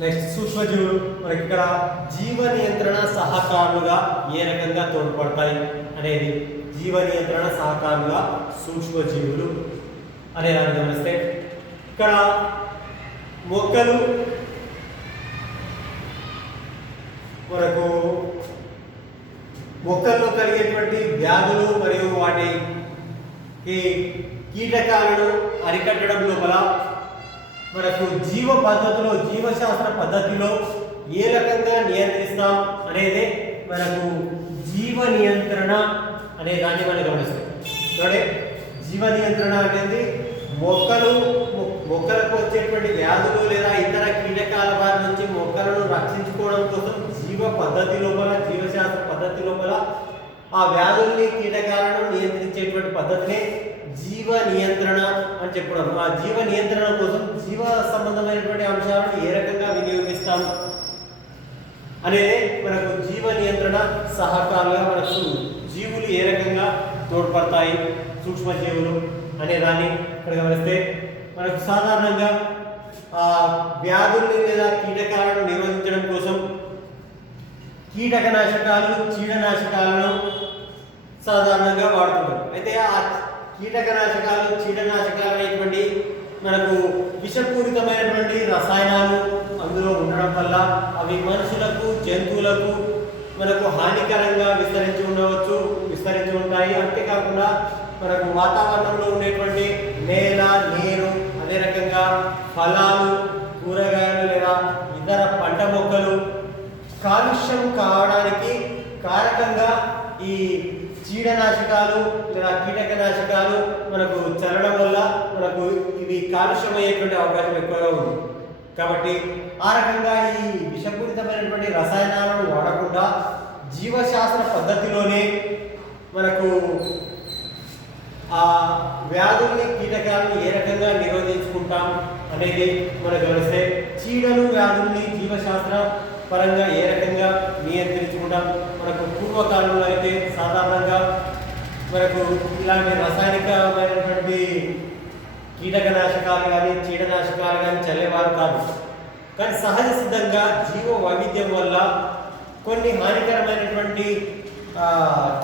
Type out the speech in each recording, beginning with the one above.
Next సూక్ష్మజీవులు మనకి ఇక్కడ జీవ నియంత్రణ సహకారులుగా ఏ రకంగా తోడ్పడతాయి అనేది జీవ నియంత్రణ సహకారులుగా సూక్ష్మజీవులు అనే దాన్ని గమనిస్తే ఇక్కడ మొక్కలు మనకు మొక్కల్లో కలిగేటువంటి వ్యాధులు మరియు వాటి ఈ కీటకాలను అరికట్టడం లోపల మనకు జీవ పద్ధతిలో జీవశాస్త్ర పద్ధతిలో ఏ రకంగా నియంత్రిస్తాం అనేది మనకు జీవ నియంత్రణ అనే దాన్ని మనం గమనిస్తాం. చూడండి జీవ నియంత్రణ అనేది మొక్కలు మొ- మొక్కలకు వచ్చేటువంటి వ్యాధులు లేదా ఇతర కీటకాల వారి నుంచి మొక్కలను రక్షించుకోవడం కోసం జీవ పద్ధతి లోపల జీవశాస్త్ర పద్ధతి లోపల ఆ వ్యాధుల్ని కీటకాలను నియంత్రించేటువంటి పద్ధతినే జీవ నియంత్రణ అని చెప్పడం. ఆ జీవ నియంత్రణ కోసం జీవ సంబంధమైనటువంటి అంశాలను ఏ రకంగా వినియోగిస్తాం అనేది మనకు జీవ నియంత్రణ సహకారంగా మనకు జీవులు ఏ రకంగా తోడ్పడతాయి? సూక్ష్మజీవులు అనే దాన్ని ఇక్కడ గమనిస్తే మనకు సాధారణంగా ఆ వ్యాధుల్ని లేదా కీటకాలను నిరోధించడం కోసం కీటకనాశకాలు చీడనాశకాలను సాధారణంగా వాడుతుంటారు. అయితే ఆ కీటకనాశకాలు చీడనాశకాలు అనేటువంటి మనకు విషపూరితమైనటువంటి రసాయనాలు అందులో ఉండడం వల్ల అవి మనుషులకు జంతువులకు మనకు హానికరంగా విస్తరించి ఉండవచ్చు విస్తరించి ఉంటాయి. అంతేకాకుండా మనకు వాతావరణంలో ఉండేటువంటి నేల నీరు అదే రకంగా ఫలాలు కూరగాయలు లేదా ఇతర పంట మొక్కలు కాలుష్యం కావడానికి కారకంగా ఈ చీడనాశకాలు లేదా కీటకనాశకాలు మనకు చల్లడం వల్ల మనకు ఇవి కాలుష్యం అయ్యేటువంటి అవకాశం ఎక్కువగా ఉంది. కాబట్టి ఆ రకంగా ఈ విషపూరితమైనటువంటి రసాయనాలను వాడకుండా జీవశాస్త్ర పద్ధతిలోనే మనకు ఆ వ్యాధుల్ని కీటకాలను ఏ రకంగా నిరోధించుకుంటాం అనేది మనం గమనిస్తే చీడలు వ్యాధుల్ని జీవశాస్త్ర పరంగా ఏ రకంగా నియంత్రించుకుంటాం? మనకు పూర్వకాలంలో అయితే సాధారణంగా మనకు ఇలాంటి రసాయనికమైనటువంటి కీటకనాశకాలు కానీ చీడనాశకాలు కానీ చల్లేవారు కాదు. కానీ సహజ సిద్ధంగా జీవ వైవిధ్యం వల్ల కొన్ని హానికరమైనటువంటి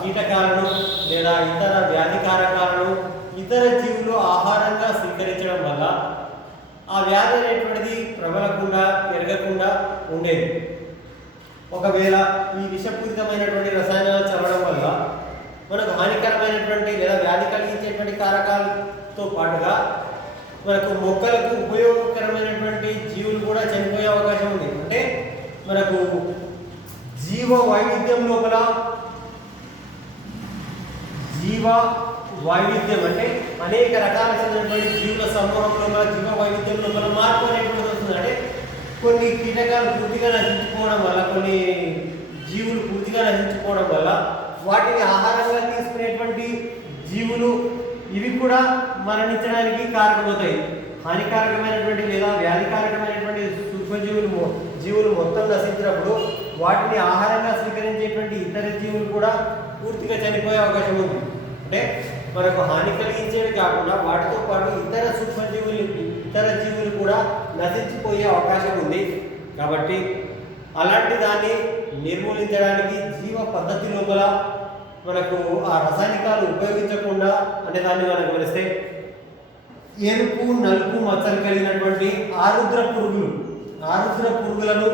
కీటకాలను లేదా ఇతర వ్యాధికారకాలను ఇతర జీవులు ఆహారంగా స్వీకరించడం వల్ల ఆ వ్యాధి అనేటువంటిది ప్రబలకుండా పెరగకుండా ఉండేది. ఒకవేళ ఈ విషపూరితమైనటువంటి రసాయనాలు చల్లడం వల్ల మనకు హానికరమైనటువంటి లేదా వ్యాధి కలిగించేటువంటి కారకాలతో పాటుగా మనకు మొక్కలకు ఉపయోగకరమైనటువంటి జీవులు కూడా చనిపోయే అవకాశం ఉంది. అంటే మనకు జీవ వైవిధ్యం లోపల జీవ వైవిధ్యం అంటే అనేక రకాల జీవుల సమూహం లోపల జీవ వైవిధ్యం లోపల మార్పు కొన్ని కీటకాలు పూర్తిగా నశించుకోవడం వల్ల కొన్ని జీవులు పూర్తిగా నశించుకోవడం వల్ల వాటిని ఆహారంగా తీసుకునేటువంటి జీవులు ఇవి కూడా మరణించడానికి కారణమవుతాయి హానికారకమైనటువంటి లేదా వ్యాధికారకమైనటువంటి సూక్ష్మజీవులు జీవులు మొత్తం నశించినప్పుడు వాటిని ఆహారంగా స్వీకరించేటువంటి ఇతర జీవులు కూడా పూర్తిగా చనిపోయే అవకాశం ఉంది. అంటే మనకు హాని కలిగించేవి కాకుండా వాటితో పాటు ఇతర సూక్ష్మజీవులు ఇతర జీవులు కూడా నశించిపోయే అవకాశం ఉంది. కాబట్టి అలాంటి దాన్ని నిర్మూలించడానికి జీవ పద్ధతి లోపల మనకు ఆ రసాయనికాలు ఉపయోగించకుండా అనే దాన్ని మనం గమనిస్తే ఎరుపు నలుపు మచ్చలు కలిగినటువంటి ఆరుద్ర పురుగులు ఆరుద్ర పురుగులను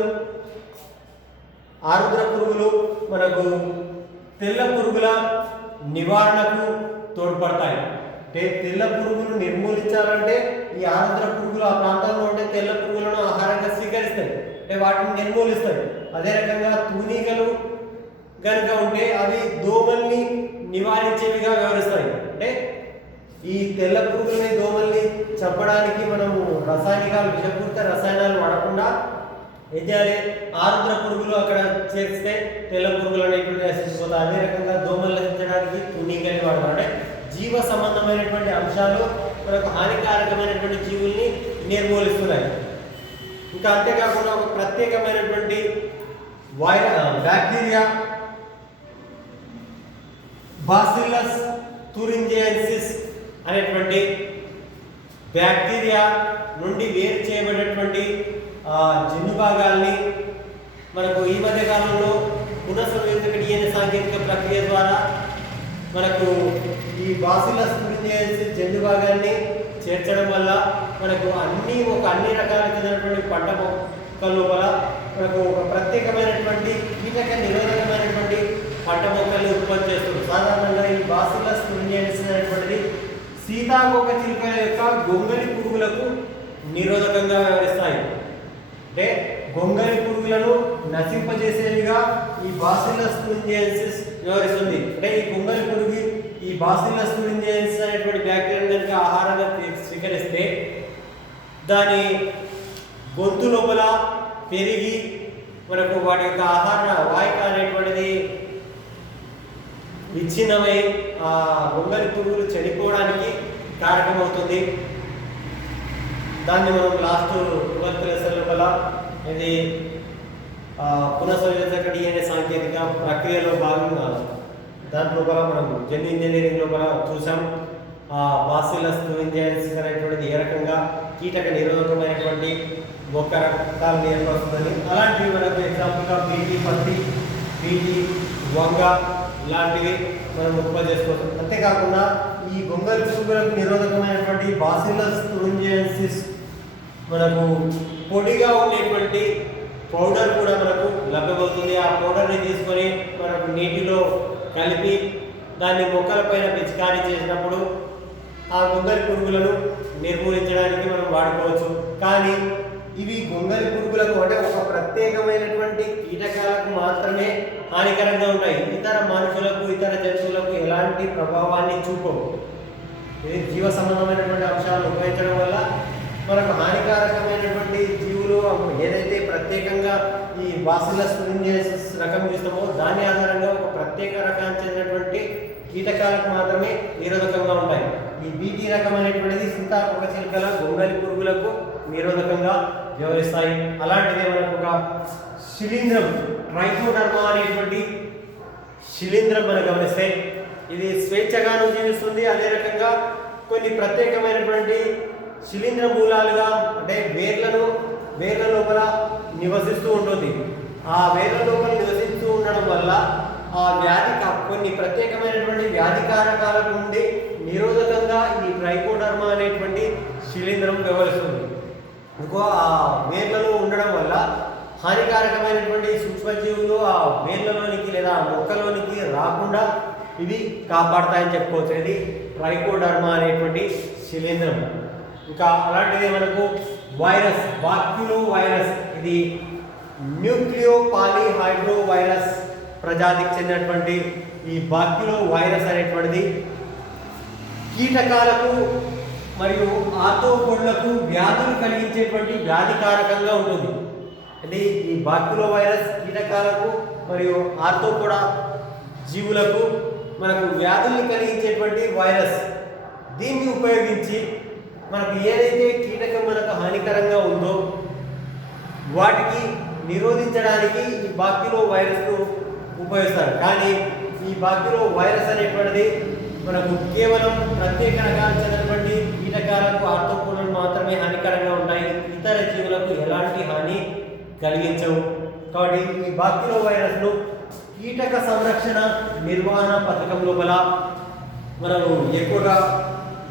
ఆరుద్ర పురుగులు మనకు తెల్ల పురుగుల నివారణకు తోడ్పడతాయి. తెల్ల పురుగులు నిర్మూలించాలంటే ఈ ఆరుద్ర పురుగులు ఆ ప్రాంతంలో ఉండే తెల్ల పురుగులను ఆహారంగా స్వీకరిస్తాయి. అంటే వాటిని నిర్మూలిస్తాయి. అదే రకంగా తూనీగలు కనుక ఉంటే అవి దోమల్ని నివారించేవిగా వ్యవహరిస్తాయి. అంటే ఈ తెల్ల పురుగులని దోమల్ని చంపడానికి మనము రసాయనికాలు విషపూరిత రసాయనాలు వాడకుండా ఏం చేయాలి ఆరుద్ర పురుగులు అక్కడ చేస్తే తెల్ల పురుగులు అనేటువంటి నశించిపోతాయి. అదే రకంగా దోమలు నశించడానికి తునీగని వాడతారు. అంటే జీవ సంబంధమైనటువంటి అంశాలు మనకు హానికారకమైనటువంటి జీవుల్ని నిర్మూలిస్తున్నాయి. ఇంకా అంతేకాకుండా ఒక ప్రత్యేకమైనటువంటి వై బ్యాక్టీరియా బాసిల్లస్ తురింజియన్సిస్ అనేటువంటి బ్యాక్టీరియా నుండి వేరు చేయబడినటువంటి జన్యు భాగాల్ని మనకు ఈ మధ్య కాలంలో పునఃసంయోజక డిఎన్ఏ సాంకేతిక ప్రక్రియ ద్వారా మనకు ఈ బాసిలస్ ప్రిన్జేసి జన్యు భాగాన్ని చేర్చడం వల్ల మనకు అన్ని ఒక అన్ని రకాలైనటువంటి పంట మొక్కల వల్ల మనకు ఒక ప్రత్యేకమైనటువంటి కీటక నిరోధకమైనటువంటి పంట మొక్కలు ఉత్పత్తి చేస్తుంది. సాధారణంగా ఈ బాసిలస్ ప్రిన్జేసి అనేటువంటిది సీతాకోక చిలుకల యొక్క గొంగలి పురుగులకు నిరోధకంగా వ్యవహరిస్తాయి. అంటే గొంగలి పురుగులను నశింపజేసేవిగా ఈ బాసిలస్ తురింజియన్సిస్ వ్యవహరిస్తుంది. అంటే ఈ గొంగలి పురుగు ఈ బాసిల్లస్ తురింజియన్సిస్ అనేటువంటి బ్యాక్టీరియా కనుక ఆహారంగా స్వీకరిస్తే దాని గొంతు లోపల పెరిగి మనకు వాటి యొక్క ఆహార వాయిక అనేటువంటిది విచ్ఛిన్నమై ఆ గొంగలి పురుగులు చెడిపోవడానికి కారణమవుతుంది దాన్ని మనం లాస్ట్ ట్వెల్త్ లెసన్ లోపల ఇది ఆ, పునఃసంయోజక డిఎన్ఏ సాంకేతిక ప్రక్రియలో భాగంగా దాని లోపల మనం జెన్ ఇంజనీరింగ్ లోపల చూసాం. ఆ బాసిలస్ ఇంజనీరింగ్ అనేటువంటిది ఏ రకంగా కీటక నిరోధకమైనటువంటి ఒక రకాలను ఏర్పరుస్తుందని అలాంటివి మనకు ఎగ్జాంపుల్గా బీటీ పత్తి బీటీ వంగ లాంటివి మనం ఉత్పత్తి చేసుకోవచ్చు. అంతేకాకుండా ఈ గొంగలి పురుగులకు నిరోధకమైనటువంటి బాసిలస్ తురింజియన్సిస్ మనకు పొడిగా ఉండేటువంటి పౌడర్ కూడా మనకు లభ్యమవుతుంది. ఆ పౌడర్ని తీసుకొని మనకు నీటిలో కలిపి దాన్ని మొక్కలపైన పిచికారీ చేసినప్పుడు ఆ గొంగలి పురుగులను నిర్మూలించడానికి మనం వాడుకోవచ్చు. కానీ ఇవి గొంగలి పురుగులకు అంటే ఒక ప్రత్యేకమైనటువంటి కీటకాలకు మాత్రమే హానికరంగా ఉంటాయి. ఇతర మనుషులకు ఇతర జంతువులకు ఎలాంటి ప్రభావాన్ని చూపవు. ఇది జీవ సంబంధమైనటువంటి అంశాలను ఉపయోగించడం వల్ల మనకు హానికారకమైనటువంటి జీవులు ఏదైతే ప్రత్యేకంగా ఈ బాసిలస్ ప్రిన్జేసిస్ రకం చూస్తామో దాని ఆధారంగా ఒక ప్రత్యేక రకానికి చెందినటువంటి కీటకాలకు మాత్రమే నిరోధకంగా ఉంటాయి. ఈ బీటీ రకమైనటువంటిది సీతాకోక చిలుకల గొంగలి పురుగులకు నిరోధకంగా వ్యవహరిస్తాయి. అలాంటిదే మనకు ఒక శిలీంద్రం ట్రైకోడర్మా అనేటువంటి శిలీంద్రం మనం గమనిస్తే ఇది స్వేచ్ఛగాను జీవిస్తుంది అదే రకంగా కొన్ని ప్రత్యేకమైనటువంటి శిలీంద్ర మూలాలుగా అంటే వేర్లను వేర్ల లోపల నివసిస్తూ ఉంటుంది. ఆ వేర్ల లోపల నివసిస్తూ ఉండడం వల్ల ఆ వ్యాధి కొన్ని ప్రత్యేకమైనటువంటి వ్యాధి కారకాల నుండి నిరోధకంగా ఈ ట్రైకోడర్మా అనేటువంటి శిలీంధ్రం వ్యవహరిస్తుంది. ఇంకో ఆ వేర్లలో ఉండడం వల్ల హానికారకమైనటువంటి సూక్ష్మజీవులు ఆ వేర్లలోనికి లేదా మొక్కలోనికి రాకుండా ఇవి కాపాడతాయని చెప్పుకోవచ్చు. ఇది ట్రైకోడర్మా అనేటువంటి శిలీంద్రం. ఇంకా అలాంటిది మనకు వైరస్ బాక్యులో వైరస్ ఇది న్యూక్లియో పాలిహైడ్రో వైరస్ ప్రజాతికి చెందినటువంటి ఈ బాక్యులో వైరస్ అనేటువంటిది. కీటకాలకు మరియు ఆతోపొడులకు వ్యాధులు కలిగించేటువంటి వ్యాధికారకంగా ఉంటుంది. అంటే ఈ బాక్యులో వైరస్ కీటకాలకు మరియు ఆర్తోపొడ జీవులకు మనకు వ్యాధుల్ని కలిగించేటువంటి వైరస్. దీన్ని ఉపయోగించి మనకు ఏదైతే కీటకం మనకు హానికరంగా ఉందో వాటికి నిరోధించడానికి ఈ బాక్యులో వైరస్ను ఉపయోగిస్తారు. కానీ ఈ బాక్యులో వైరస్ అనేటువంటిది మనకు కేవలం ప్రత్యేక రకాల చెందినటువంటి కీటకాలకు ఆర్థోపోడలు మాత్రమే హానికరంగా ఉంటాయి. ఇతర జీవులకు ఎలాంటి హాని కలిగించవు. కాబట్టి ఈ బాక్యులో వైరస్ను కీటక సంరక్షణ నిర్వహణ పథకం లోపల మనము ఎక్కువగా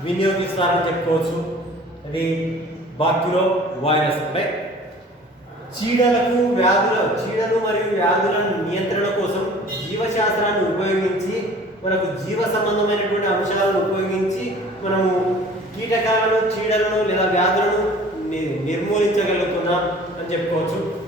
వినియోగిస్తారని చెప్పుకోవచ్చు. అది బాక్యులో వైరస్ అంటే చీడలకు వ్యాధుల చీడలు మరియు వ్యాధుల నియంత్రణ కోసం జీవశాస్త్రాన్ని ఉపయోగించి మనకు జీవ సంబంధమైనటువంటి అంశాలను ఉపయోగించి మనము కీటకాలను చీడలను లేదా వ్యాధులను ని- నిర్మూలించగలుగుతున్నాం అని చెప్పుకోవచ్చు.